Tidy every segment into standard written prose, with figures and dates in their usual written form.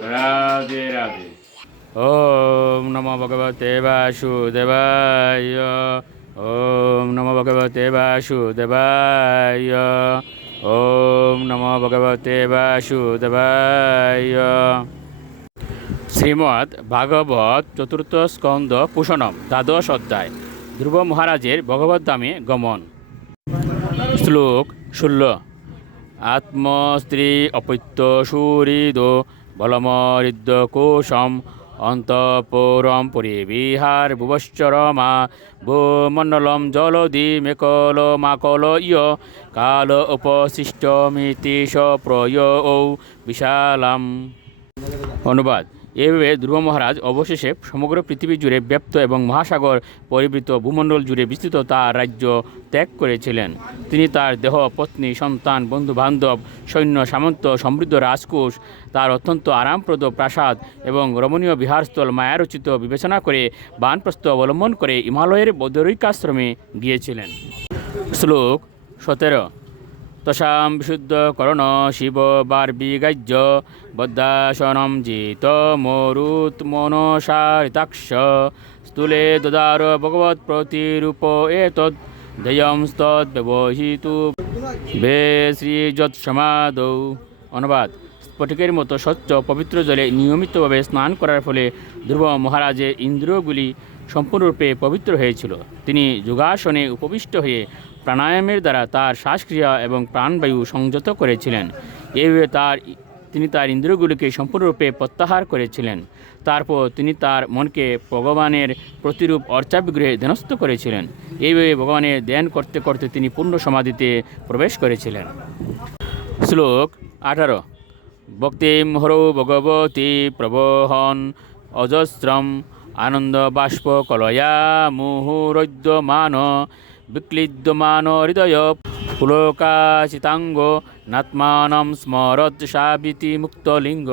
রাধে রাধে। ওম নমো ভগবতে বাসুদেবায়। ওম নমো ভগবতে বাসুদেবায়। ওম নমো ভগবতে বাসুদেবায়। শ্রীমদ্ ভাগবত চতুর্থ স্কন্দ পুষণম দ্বাদশ অধ্যায় ধ্রুব মহারাজের ভগবত ধামে গমন। শ্লোক 16। আত্মস্ত্রী অপৈত্য সুহৃদো বলমরিদ্য কোশম অন্তঃপুরম পরিবিহার ভুবশ্চরমা ভূমণ্ডলম জলদি মেকল মাকল ইয় কাল উপশিষ্টমিতি সপ্রয় বিশালাম। অনুবাদ। এভাবে ধ্রুব মহারাজ অবশেষে সমগ্র পৃথিবী জুড়ে ব্যাপ্ত এবং মহাসাগর পরিবৃত ভূমণ্ডল জুড়ে বিস্তৃত তার রাজ্য ত্যাগ করেছিলেন। তিনি তার দেহ, পত্নী, সন্তান, বন্ধু বান্ধব, সৈন্য সামন্ত, সমৃদ্ধ রাজকোষ, তার অত্যন্ত আরামপ্রদ প্রাসাদ এবং রমণীয় বিহারস্থল মায়ারচিত বিবেচনা করে বানপ্রস্থ অবলম্বন করে হিমালয়ের বদরিকাশ্রমে গিয়েছিলেন। শ্লোক 17। তসাম বিশুদ্ধ করণ শিব বার্বিগাজ্য বদ্দাসনম জিত মরুত মনসারিতাক্ষ স্থূলে দদার ভগবৎ প্রতিরূপ এতদ ধ্যেয়ম স্তদ ব্যবহিতু বে শ্রীযৎসমাদৌ। অনুবাদ। স্ফটিকের মতো স্বচ্ছ পবিত্র জলে নিয়মিতভাবে স্নান করার ফলে ধ্রুব মহারাজের ইন্দ্রিয়গুলি সম্পূর্ণরূপে পবিত্র হয়েছিল। তিনি যোগাসনে উপবিষ্ট হয়ে প্রাণায়ামের দ্বারা তার শ্বাসক্রিয়া এবং প্রাণবায়ু সংযত করেছিলেন। এইভাবে তিনি তার ইন্দ্রিয়গুলিকে সম্পূর্ণরূপে প্রত্যাহার করেছিলেন। তারপর তিনি তার মনকে ভগবানের প্রতিরূপ অর্চাবিগ্রহে ধ্যানস্থ করেছিলেন। এইভাবে ভগবানের ধ্যান করতে করতে তিনি পূর্ণ সমাধিতে প্রবেশ করেছিলেন। শ্লোক 18। ভক্তিম হরৌ ভগবতী প্রবহন অজস্রম আনন্দ বাষ্প কলয়া মুহুরোদ্যমান বিক্লিদ্যমান হৃদয় পুলকাচিতাঙ্গ নাত্মানম স্মরৎ সাবিতি মুক্তলিঙ্গ।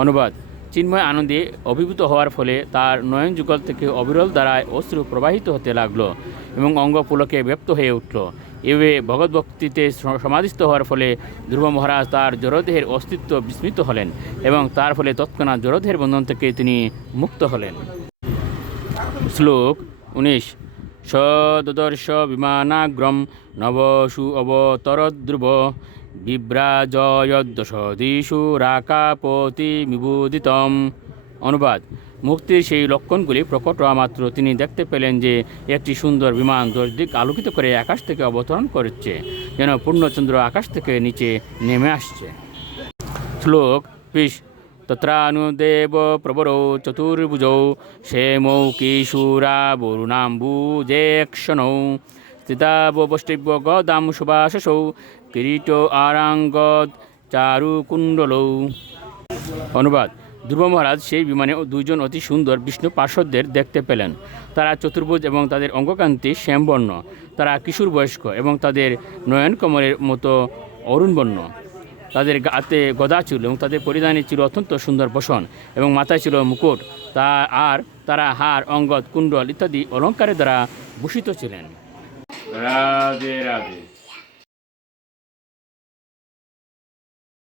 অনুবাদ। চিন্ময় আনন্দে অভিভূত হওয়ার ফলে তার নয়ন যুগল থেকে অবিরল দ্বারায় অশ্রু প্রবাহিত হতে লাগল এবং অঙ্গ পুলকে ব্যপ্ত হয়ে উঠল। এভাবে ভগবদ্ভক্তিতে সমাধিস্থ হওয়ার ফলে ধ্রুব মহারাজ তার জড়দেহের অস্তিত্ব বিস্মৃত হলেন এবং তার ফলে তৎক্ষণাৎ জড়দেহের বন্ধন থেকে তিনি মুক্ত হলেন। শ্লোক 19। সদর্শ বিমানাগ্রম নবসু অবতরদ্রুব বিভ্রাজয়দ্দশদিষু রাকাপতি বিবুদিতম। অনুবাদ। মুক্তির সেই লক্ষণগুলি প্রকট হওয়া মাত্র তিনি দেখতে পেলেন যে একটি সুন্দর বিমান 10 দিক আলোকিত করে আকাশ থেকে অবতরণ করছে, যেন পূর্ণচন্দ্র আকাশ থেকে নিচে নেমে আসছে। শ্লোক 20। তত্রানুদেব প্রবরৌ চতুর্ভুজৌ শ্যামৌ কিশোরা বরুণাম্বুজেক্ষণৌ স্থিতাবষ্টৈব গদাম সুভাষসৌ কিরীট আরাঙ্গদ চারুকুণ্ডলৌ। অনুবাদ। ধ্রুব মহারাজ সেই বিমানে 2 জন অতি সুন্দর বিষ্ণু পার্শ্বদের দেখতে পেলেন। তারা চতুর্ভুজ এবং তাদের অঙ্গকান্তি শ্যামবর্ণ। তারা কিশোর বয়স্ক এবং তাদের নয়ন কমলের মতো অরুণবর্ণ। তাদের গাতে গদা ছিল এবং তাদের পরিধানে ছিল অত্যন্ত সুন্দর বসন এবং মাথায় ছিল মুকুট। তারা হার, অঙ্গদ, কুণ্ডল ইত্যাদি অলঙ্কারের দ্বারা ভূষিত ছিলেন। রাধে রাধে।